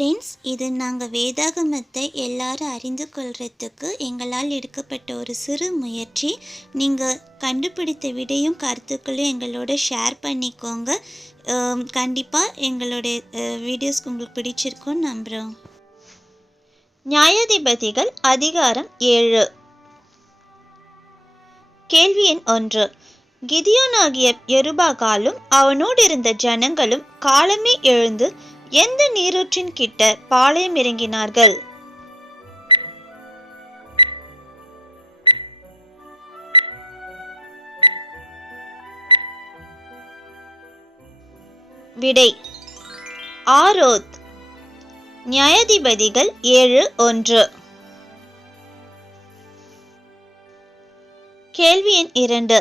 Friends, இது நாங்கள் வேதாகமத்தை எல்லாரும் அறிந்து கொள்கிறதுக்கு எங்களால் எடுக்கப்பட்ட ஒரு சிறு முயற்சி. நீங்கள் கண்டுபிடித்த விடையும் கருத்துக்களையும் எங்களோட ஷேர் பண்ணிக்கோங்க. கண்டிப்பாக எங்களுடைய வீடியோஸ் உங்களுக்கு பிடிச்சிருக்குன்னு நம்புகிறோம். நியாயாதிபதிகள் அதிகாரம் 7. கேள்வி எண் 1. கிதியோனாகிய யெருபாகாலும் அவனோடு இருந்த ஜனங்களும் காலமே எழுந்து எந்த நீரூற்றின் கிட்ட பாளையம் இறங்கினார்கள்? விடை ஆரோத். நியாயாதிபதிகள் 7:1. கேள்வி எண் 2.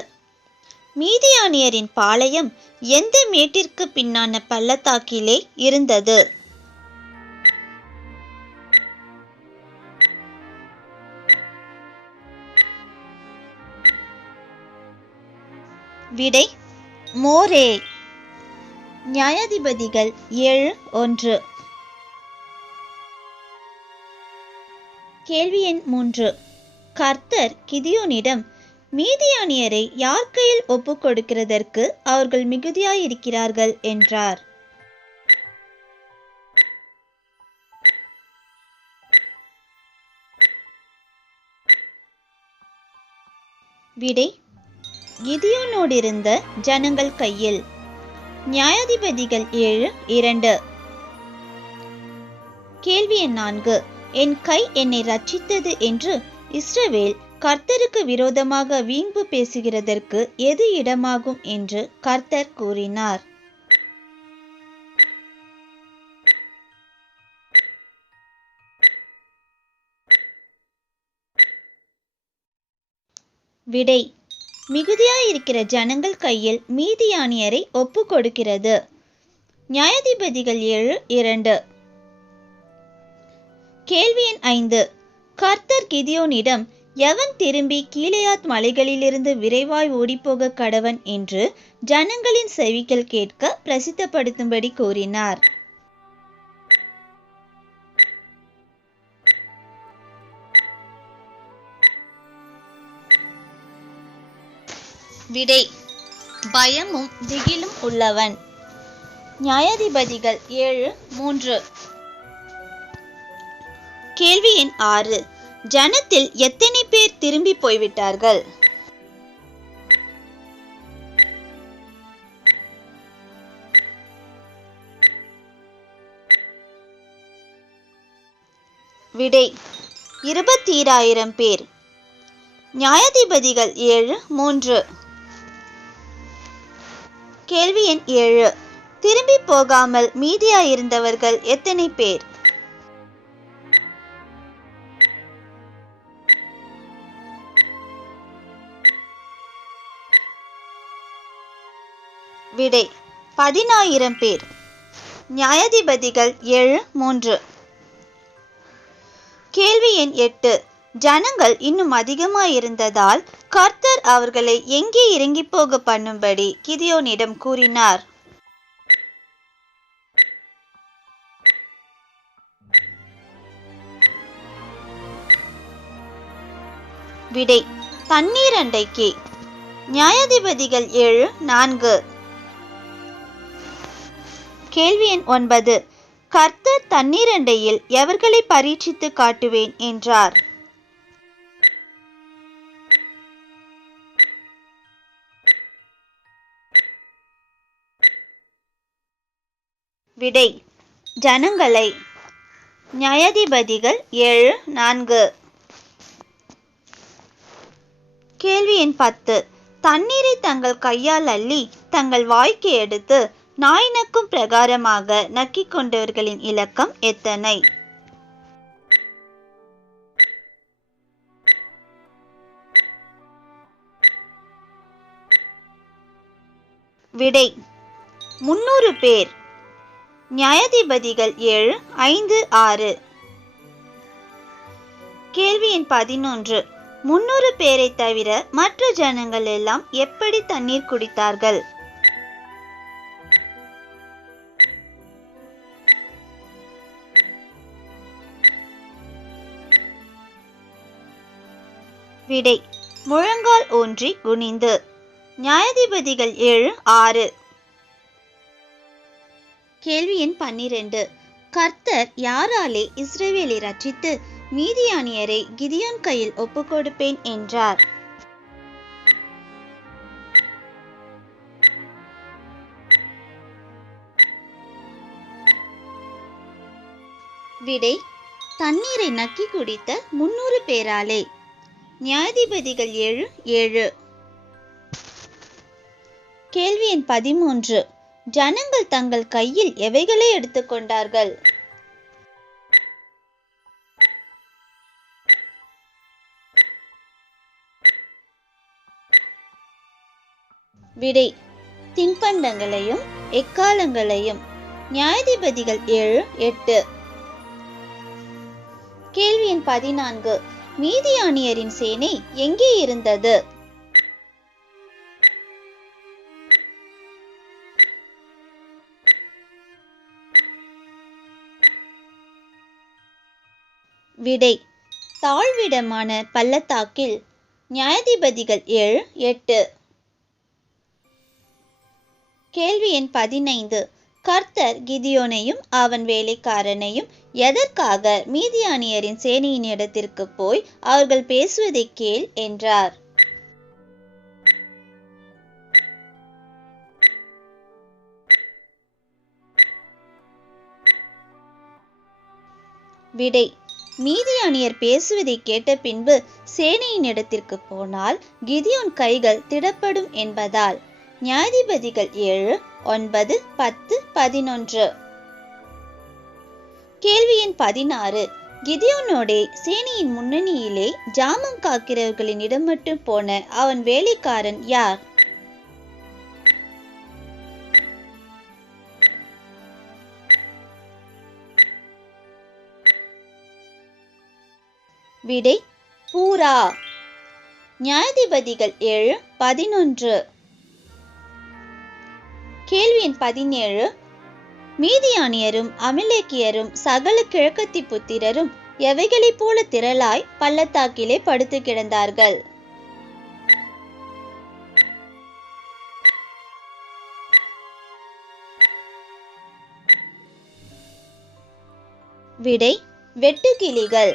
மீதியானியரின் பாளையம் எந்த மேட்டிற்கு பின்னான பள்ளத்தாக்கிலே இருந்தது? விடை மோரே. நியாயாதிபதிகள் 7:1. கேள்வி எண் 3. கர்த்தர் கிதியோனிடம் மீதியானியரை யார் கையில் ஒப்புக் கொடுக்கிறதற்கு அவர்கள் மிகுதியாயிருக்கிறார்கள் என்றார்? விடை கிதியோனோடிருந்த ஜனங்கள் கையில். நியாயாதிபதிகள் 7:2. கேள்வி எண் 4. என் கை என்னை ரட்சித்தது என்று இஸ்ரவேல் கர்த்தருக்கு விரோதமாக வீம்பு பேசுகிறதற்கு எது இடமாகும் என்று கர்த்தர் கூறினார்? விடை மிகுதியாயிருக்கிற ஜனங்கள் கையில் மீதியானியரை ஒப்பு கொடுக்கிறது. நியாயாதிபதிகள் 7:2. கேள்வி எண் 5. கர்த்தர் கிதியோனிடம் எவன் திரும்பி கீலேயாத் மலைகளிலிருந்து விரைவாய் ஓடிப்போக கடவன் என்று ஜனங்களின் செவிகள் கேட்க பிரசித்தப்படுத்தும்படி கூறினார்? விடை பயமும் திகிலும் உள்ளவன். நியாயாதிபதிகள் 7:3. கேள்வி எண் 6. ஜனத்தில் எத்தனை பேர் திரும்பி போய்விட்டார்கள்? விடை 22,000 பேர். நியாயாதிபதிகள் 7:3. கேள்வி எண் 7. திரும்பி போகாமல் மீதியாயிருந்தவர்கள் எத்தனை பேர்? விடை 10,000 பேர். நியாயாதிபதிகள் 7:3. கேள்வி எண் 8. ஜனங்கள் இன்னும் அதிகமாயிருந்ததால் கர்த்தர் அவர்களை எங்கே இறங்கி போக பண்ணும்படி கிதியோனிடம் கூறினார்? விடை தண்ணீர் அண்டைக்கு. நியாயாதிபதிகள் 7:4. கேள்வி எண் 9. கர்த்தர் தண்ணீர் அண்டையில் எவர்களை பரீட்சித்து காட்டுவேன் என்றார்? விடை ஜனங்களை. நியாயாதிபதிகள் 7:4. கேள்வி எண் 10. தண்ணீரை தங்கள் கையால் அள்ளி தங்கள் வாய்க்கு எடுத்து நாய் நக்கும் பிரகாரமாக நக்கிக் கொண்டவர்களின் இலக்கம் எத்தனை? விடை 300 பேர். நியாயாதிபதிகள் 7:5-6. கேள்வி எண் 11. 300 பேரை தவிர மற்ற ஜனங்கள் எல்லாம் எப்படி தண்ணீர் குடித்தார்கள்? விடை முழங்கால் ஊன்றி குனிந்து. நியாயாதிபதிகள் 7:6. கேள்வி எண் 12. கர்த்தர் யாராலே இஸ்ரவேலை ரட்சித்து மீதியானியரை கிதியோன் கையில் ஒப்புக்கொடுப்பேன் என்றார்? விடை தண்ணீரை நக்கி குடித்த 300 பேராலே. நியாயாதிபதிகள் 7:7. கேள்வி எண் 13. ஜனங்கள் தங்கள் கையில் எவைகளை எடுத்துக்கொண்டார்கள்? விடை தின்பண்டங்களையும் எக்காலங்களையும். நியாயாதிபதிகள் 7:8. கேள்வி எண் 14. மீதியானியரின் சேனை எங்கே இருந்தது? விடை தாழ்விடமான பள்ளத்தாக்கில். நியாயாதிபதிகள் 7:8. கேள்வி எண் 15. கர்த்தர் கிதியோனையும் அவன் வேலைக்காரனையும் எதற்காக மீதியானியரின் சேனையின் இடத்திற்கு போய் அவர்கள் பேசுவதை கேள் என்றார்? விடை மீதியானியர் பேசுவதை கேட்ட பின்பு சேனையின் இடத்திற்கு போனால் கிதியோன் கைகள் திடப்படும் என்பதால். நியாயாதிபதிகள் 7:9, 10, 11. கேள்வி எண் 16. கிதியோனோடே சேனையின் முன்னணியிலே ஜாமம் காக்கிறவர்களின் இடம் மட்டும் போன அவன் வேலைக்காரன் யார்? விடை பூரா. நியாயாதிபதிகள் 7:11. கேள்வி எண் 17. மீதியானியரும் அமலேக்கியரும் சகல கிழக்கத்தி புத்திரரும் எவைகளைப் போல திரளாய் பள்ளத்தாக்கிலே படுத்து கிடந்தார்கள்? விடை வெட்டுக்கிளிகள்.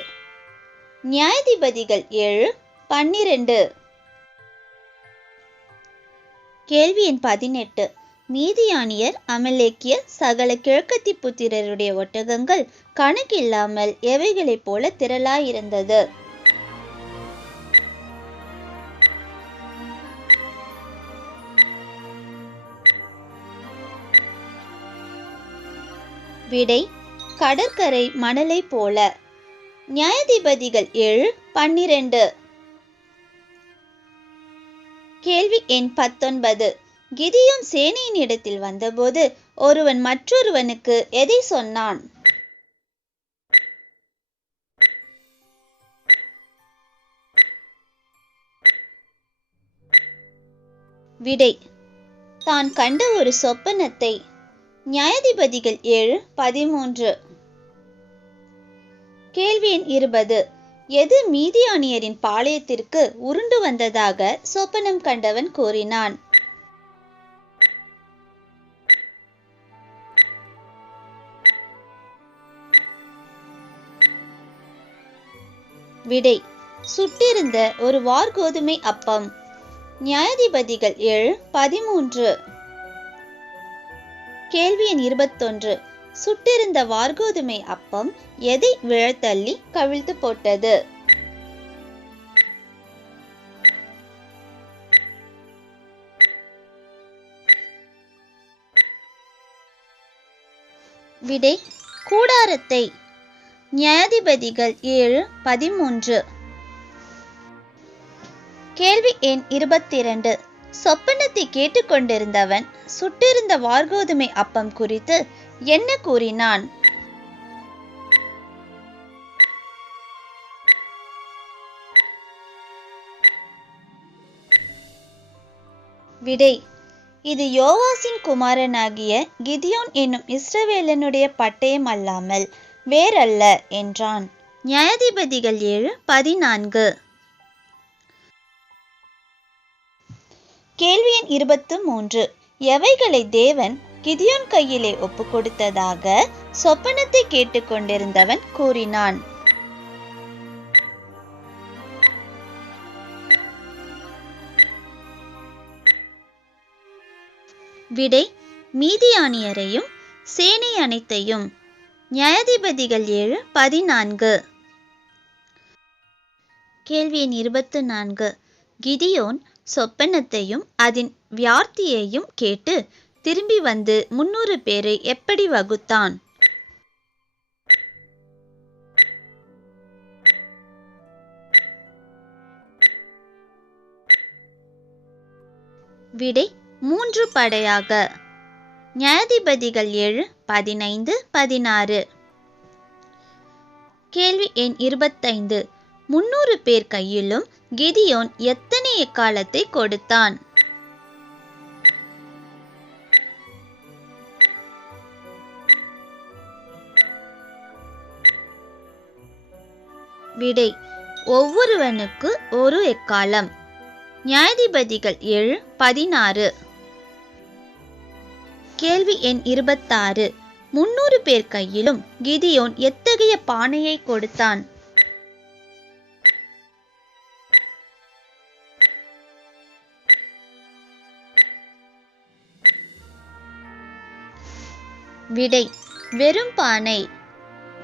நியாயாதிபதிகள் 7:12. கேள்வி எண் 18. மீதியானியர் அமலேக்கிய சகல கிழக்கத்தி புத்திரருடைய ஒட்டகங்கள் கணக்கில்லாமல் எவைகளைப் போல திரளாயிருந்தது? விடை கடற்கரை மணலை போல. நியாயாதிபதிகள் 7:12. கேள்வி எண் 19. கிதியோன் சேனையின் இடத்தில் வந்தபோது ஒருவன் மற்றொருவனுக்கு எதை சொன்னான்? விடை தான் கண்ட ஒரு சொப்பனத்தை. நியாயாதிபதிகள் 7:13. கேள்வி எண் 20. எது மீதியானியரின் பாளையத்திற்கு உருண்டு வந்ததாக சொப்பனம் கண்டவன் கூறினான்? விடை சுட்டிருந்த ஒரு வார்கோதுமை அப்பம். நியாயாதிபதிகள் 7:13. கேள்வி எண் 21. சுட்டிருந்த வார்கோதுமை அப்பம் எதை விழத்தள்ளி கவிழ்த்து போட்டது? விடை கூடாரத்தை. நியாயாதிபதிகள் 7:13. கேள்வி எண் 22. சொப்பனத்தை கேட்டுக்கொண்டிருந்தவன் சுட்டிருந்த வார்கோதுமை அப்பம் குறித்து என்ன கூறினான்? விடை இது யோவாசின் குமாரனாகிய கிதியோன் என்னும் இஸ்ரவேலனுடைய பட்டயம் அல்லாமல் வேறல்ல என்றான். நியாயாதிபதிகள் 7:14. கேள்வி எண் 23. எவைகளை தேவன் கிதியோன் கையிலே ஒப்பு கொடுத்ததாக சொப்பனத்தை கேட்டுக்கொண்டிருந்தவன் கூறினான்? விடை: மீதியானியரையும் சேனை அனைத்தையும். நியாயாதிபதிகள் 7:14. கேள்வி எண் 24. கிதியோன் சொப்பனத்தையும் அதன் வியார்த்தியையும் கேட்டு திரும்பி வந்து 300 பேரை எப்படி வகுத்தான்? விடை: 3 படையாக. நியாயாதிபதிகள் 7:15, 16. கேள்வி எண் 25. 300 பேர் கையிலும் கிதியோன் எத்தனை எக்காலத்தை கொடுத்தான்? விடை: ஒவ்வொருவனுக்கு ஒரு எக்காலம். நியாயாதிபதிகள் 7:16. கேள்வி எண் 26. 300 பேர் கையிலும் கிதியோன் எத்தகைய பானையை கொடுத்தான்? விடை: வெறும் பானை.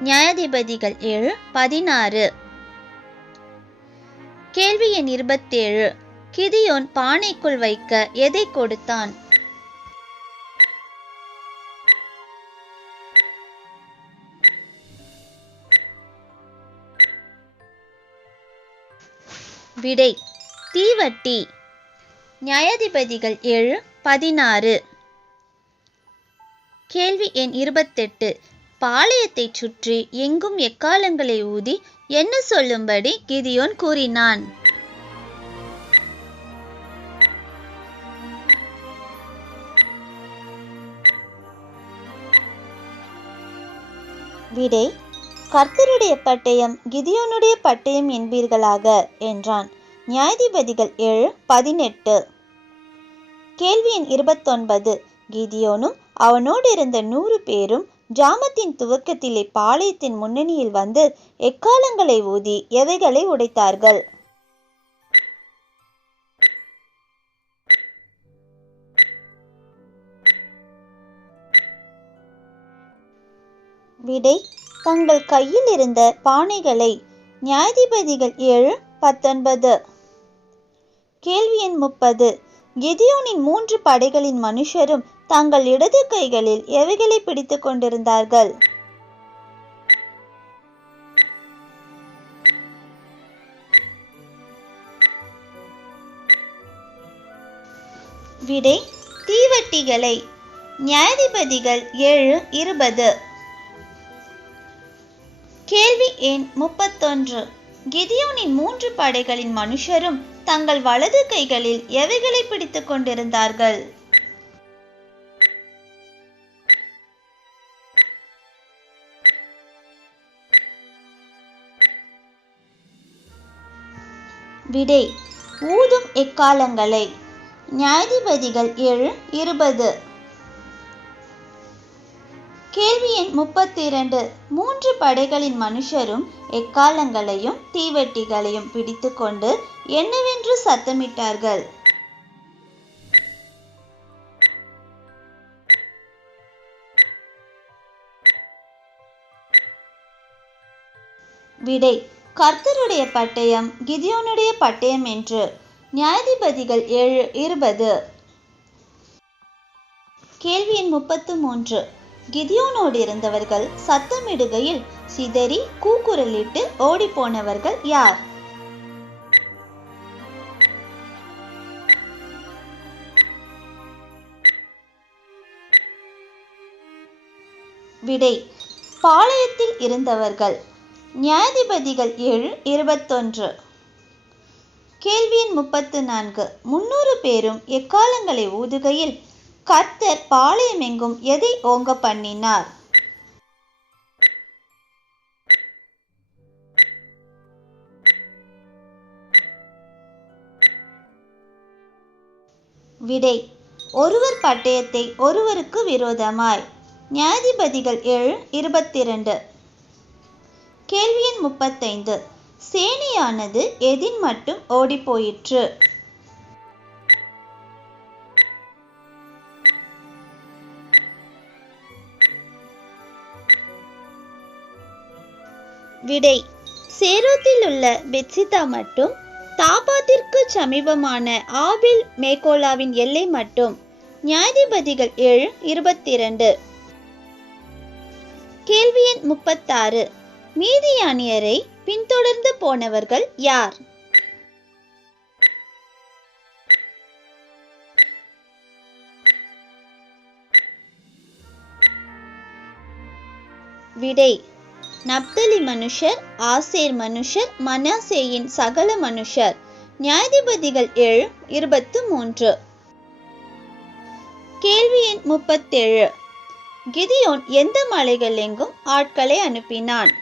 நியாயாதிபதிகள் 7:16. கேள்வி எண் 27. கிதியோன் பானைக்குள் வைக்க எதை கொடுத்தான்? விடை: தீவட்டி. நியாயாதிபதிகள் 7:16. கேள்வி எண் 28. பாளையத்தை சுற்றி எங்கும் எக்காலங்களை ஊதி என்ன சொல்லும்படி கிதியோன் கூறினான்? விடை: கர்த்தருடைய பட்டயம் கிதியோனுடைய பட்டயம் என்பீர்களாக என்றான். நியாயாதிபதிகள் 7:18. கேள்வி எண் 29. கிதியோனும் அவனோடு இருந்த 100 பேரும் ஜாமத்தின் துவக்கத்திலே பாளையத்தின் முன்னணியில் வந்து எக்காலங்களை ஊதி எவைகளை உடைத்தார்கள்? விடை: தங்கள் கையில் இருந்த பானைகளை. நியாயாதிபதிகள் 7:19. கேள்வி எண் 30. கிதியோனின் 3 படைகளின் மனுஷரும் தங்கள் இடது கைகளில் எவைகளை பிடித்துக் கொண்டிருந்தார்கள்? விடை: தீவட்டிகளை. நியாயாதிபதிகள் 7:20. கேள்வி எண் 31. கிதியோனின் 3 படைகளின் மனுஷரும் தங்கள் வலது கைகளில் எவைகளை பிடித்துக் கொண்டிருந்தார்கள்? விடை: ஊதும் எக்காலங்களை. நியாயாதிபதிகள் 7:20. கேள்வி எண் 32. 3 படைகளின் மனுஷரும் எக்காலங்களையும் தீவட்டிகளையும் பிடித்துக்கொண்டு என்னவென்று சத்தமிட்டார்கள்? விடை: கர்த்தருடைய பட்டயம் கிதியோனுடைய பட்டயம் என்று. நியாயாதிபதிகள் 7:20. கேள்வி எண் 33. கிதியோனோடு இருந்தவர்கள் சத்தமிடுகையில் சிதறி கூக்குரலிட்டு ஓடிப்போனவர்கள் யார்? விடை: பாளையத்தில் இருந்தவர்கள். நியாயாதிபதிகள் 7:21. கேள்வி எண் 34. 300 பேரும் எக்காலங்களை ஊதுகையில் கர்த்தர் பாளையமெங்கும் எதை ஓங்க பண்ணினார்? விடை ஒருவர் பட்டயத்தை ஒருவருக்கு விரோதமாய். நியாயாதிபதிகள் 7:22. கேள்வி எண் 35. சேனையானது எதின் மட்டும் ஓடிப்போயிற்று? விடை சேரோத்தில் உள்ள பெத்சிதா மட்டும். தாபாத்திற்கு சமீபமான ஆபில் மேகோலாவின் எல்லை மட்டும். நியாயாதிபதிகள் 7:22. கேள்வி எண் 36. மீதியானியரை பின்தொடர்ந்து போனவர்கள் யார்? விடை நப்தலி மனுஷர், ஆசேர் மனுஷர், மனாசேயின் சகல மனுஷர். நியாயாதிபதிகள் 7:23. கேள்வி எண் 37. கிதியோன் எந்த மலைகள் எங்கும் ஆட்களை அனுப்பினான்?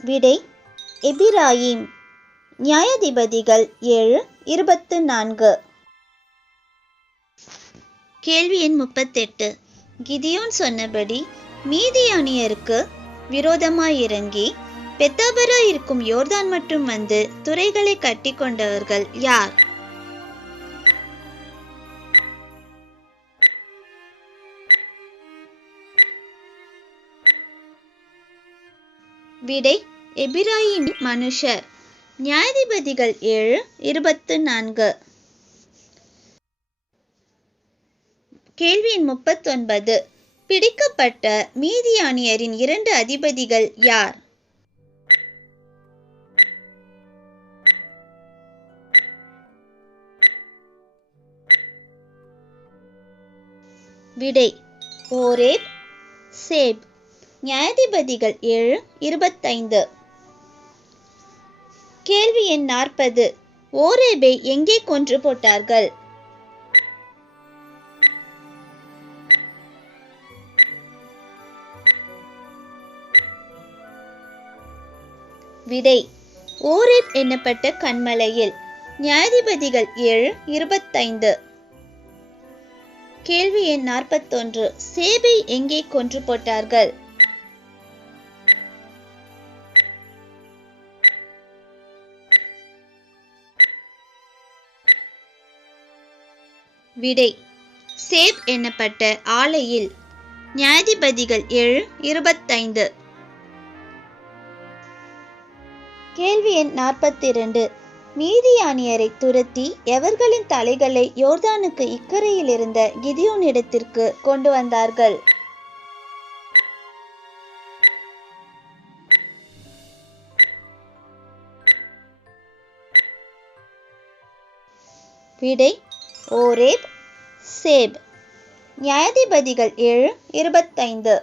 விடை எபிராயிம். நியாயாதிபதிகள் 7:24. கேள்வி எண் 38. கிதியோன் சொன்னபடி மீதியானியருக்கு விரோதமாய் இறங்கி பெத்தாபரா இருக்கும் யோர்தான் மட்டும் வந்து துறைகளை கட்டி கொண்டவர்கள் யார்? விடை எபிராயிம் மனுஷர். நியாயாதிபதிகள் 7:24. கேள்வி எண் 39. பிடிக்கப்பட்ட மீதியானியரின் 2 அதிபதிகள் யார்? விடை ஓரேப், சேப். நியாயாதிபதிகள் 7:25. கேள்வி எண் 40. ஓரேபை எங்கே கொன்று போட்டார்கள்? விடை ஓரேப் என்னப்பட்ட கன்மலையில். நியாயாதிபதிகள் 7:25. கேள்வி எண் 41. சேபை எங்கே கொன்று போட்டார்கள்? விடை சேப் என்னப்பட்ட ஆலையில். நியாயாதிபதிகள் 7:25. கேள்வி எண் 42. மீதியானியரை துரத்தி எவர்களின் தலைகளை யோர்தானுக்கு இக்கரையில் இருந்த கிதியோனிடத்திற்கு கொண்டு வந்தார்கள்? விடை ஓரேப், சேப். நியாயாதிபதிகள் 7:25.